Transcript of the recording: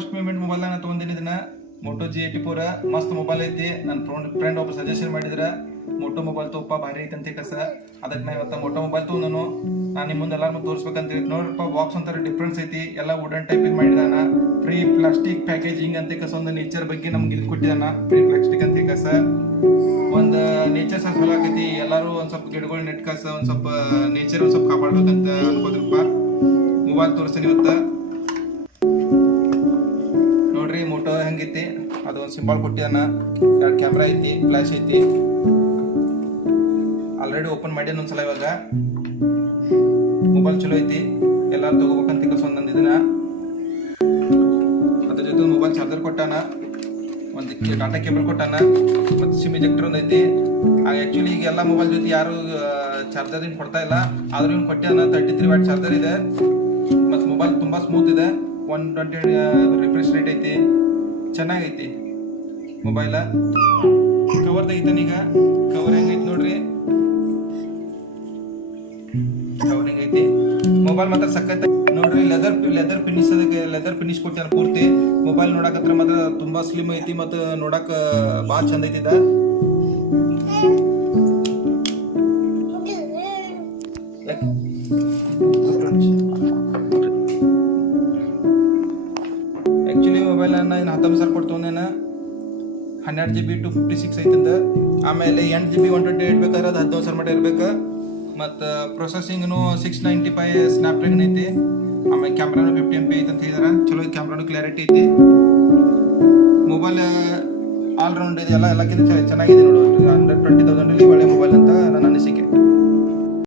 First payment mobile ನಾನು ತೊಗೊಂಡಿನಿ ಇದನ್ನ Moto G84 ಮಸ್ತ್ ಮೊಬೈಲ್ ಐತಿ. ನನ್ನ ಫ್ರೆಂಡ್ ಒಬ್ಬ ಸಜೆಷನ್ ಮಾಡಿದ್ರ ಮೋಟೋ ಮೊಬೈಲ್ ತೋಪ ಭಾರಿ ಐತಿ ಅಂತ ಕಸ. ಅದಕ್ಕೆ ನಾ ಇವತ್ತ ಮೋಟೋ ಮೊಬೈಲ್ ತೊಗೊಂಡನು. ನಾನು ನಿಮ್ಮ ಮುಂದೆ ಎಲ್ಲಾರು ತೋರಿಸ್ಬೇಕಂತ ನೋಡ್ರಪ್ಪ. ಬಾಕ್ಸ್ ಒಂಥರ ಡಿಫ್ರೆನ್ಸ್ ಐತಿ, ಎಲ್ಲ ವುಡನ್ ಟೈಪ್ ಇದು ಮಾಡಿದಾನ. ಫ್ರೀ ಪ್ಲಾಸ್ಟಿಕ್ ಪ್ಯಾಕೇಜಿಂಗ್ ಅಂತ ಕಸ. ಒಂದು ನೇಚರ್ ಬಗ್ಗೆ ನಮ್ಗೆ ಇದು ಕೊಟ್ಟಿದಾನ, ಫ್ರೀ ಪ್ಲಾಸ್ಟಿಕ್ ಅಂತ ಕಸ. ಒಂದು ನೇಚರ್ ಸ್ವಲ್ಪ ಚಲೋ ಆಕೈತಿ. ಎಲ್ಲಾರು ಒಂದ್ ಸ್ವಲ್ಪ ಗಿಡಗಳು ನೆಟ್ ಕಸ, ಒಂದ್ ಸ್ವಲ್ಪ ನೇಚರ್ ಒಂದ್ ಸ್ವಲ್ಪ ಕಾಪಾಡ್ಬೇಕಂತ ಅನ್ಕೋದ್ರಪ್ಪ. ಮೊಬೈಲ್ ತೋರಿಸ್ತೀನಿ ಇವತ್ತ. ನೋಡ್ರಿ ಮೋಟೋ ಹೆಂಗೈತಿ. ಅದು ಒಂದು ಸಿಂಬಲ್ ಕೊಟ್ಟಿದಾನ, 2 ಕ್ಯಾಮ್ರಾ ಐತಿ, ಫ್ಲಾಶ್ ಐತಿ. ಆಲ್ರೆಡಿ ಓಪನ್ ಮಾಡಿ ಒಂದ್ಸಲ. ಇವಾಗ ಮೊಬೈಲ್ ಚಲೋ ಐತಿ, ಎಲ್ಲಾರು ತಗೋಬೇಕಂತ ಕಸ. ಒಂದೊಂದು ಇದನ್ನ ಅದ್ರ ಜೊತೆ ಮೊಬೈಲ್ ಚಾರ್ಜರ್ ಕೊಟ್ಟಾನ, ಒಂದು ಡಾಟಾ ಕೇಬಲ್ ಕೊಟ್ಟಾನ, ಮತ್ತು ಸಿಮ್ ಇಜೆಕ್ಟರ್ ಒಂದು ಐತಿ. ಆ್ಯಕ್ಚುಲಿ ಈಗ ಎಲ್ಲ ಮೊಬೈಲ್ ಜೊತೆ ಯಾರು ಚಾರ್ಜರ್ ಏನು ಕೊಡ್ತಾ ಇಲ್ಲ, ಆದ್ರೂ ಇವ್ನು ಕೊಟ್ಟಾನ. 33 ವ್ಯಾಟ್ ಚಾರ್ಜರ್ ಇದೆ, ಮತ್ತು ಮೊಬೈಲ್ ತುಂಬ ಸ್ಮೂತ್ ಇದೆ. 120 ರಿಫ್ರೆಶ್ ರೇಟ್ ಐತಿ, ಚೆನ್ನಾಗೈತಿ ಮೊಬೈಲ. ಕವರ್ ತೆಗಿತಾನೆ ಈಗ. ಕವರ್ ಹೆಂಗೈತಿ ನೋಡ್ರಿ, ಕವರ್ ಹೆಂಗೈತಿ. ಮೊಬೈಲ್ ಮಾತ್ರ ಸಖತ್ ನೋಡ್ರಿ. ಲೆದರ್ ಫಿನಿಶ್, ಅದಕ್ಕೆ ಲೆದರ್ ಫಿನಿಶ್ ಕೊಟ್ಟಾನ ಪೂರ್ತಿ. ಮೊಬೈಲ್ ನೋಡಕತ್ರ ಮಾತ್ರ ತುಂಬಾ ಸ್ಲಿಮ್ ಐತಿ, ಮತ್ತು ನೋಡಕ್ ಭಾಳ ಚಂದ ಐತಿ. ಆ್ಯಕ್ಚುಲಿ ಮೊಬೈಲ್ ನಾನು 19,000 ಕೊಟ್ಟು ತೊಗೊಂಡೇನ. 12 GB 256 ಐತಂದ. ಆಮೇಲೆ 8 GB 128 ಬೇಕಾದ್ರೆ ಅದು 19,000 ಮಟ್ಟ ಇರ್ಬೇಕು. ಮತ್ತು ಪ್ರೊಸೆಸಿಂಗ್ನು 695 ಸ್ನ್ಯಾಪ್ಡ್ರ್ಯಾಗನ್ ಐತಿ. ಆಮೇಲೆ ಕ್ಯಾಮ್ರಾನು 50 MP ಐತೆ ಅಂತ ಹೇಳಿದಾರೆ. ಚಲೋ ಕ್ಯಾಮ್ರಾನು ಕ್ಲಾರಿಟಿ ಐತಿ. ಮೊಬೈಲ್ ಆಲ್ರೌಂಡ್ ಇದೆ, ಎಲ್ಲಕ್ಕಿಂತ ಚೆನ್ನಾಗಿದೆ ನೋಡು. 120,000 ಒಳ್ಳೆ ಮೊಬೈಲ್ ಅಂತ ನನ್ನ ಅನಿಸಿಕೆ.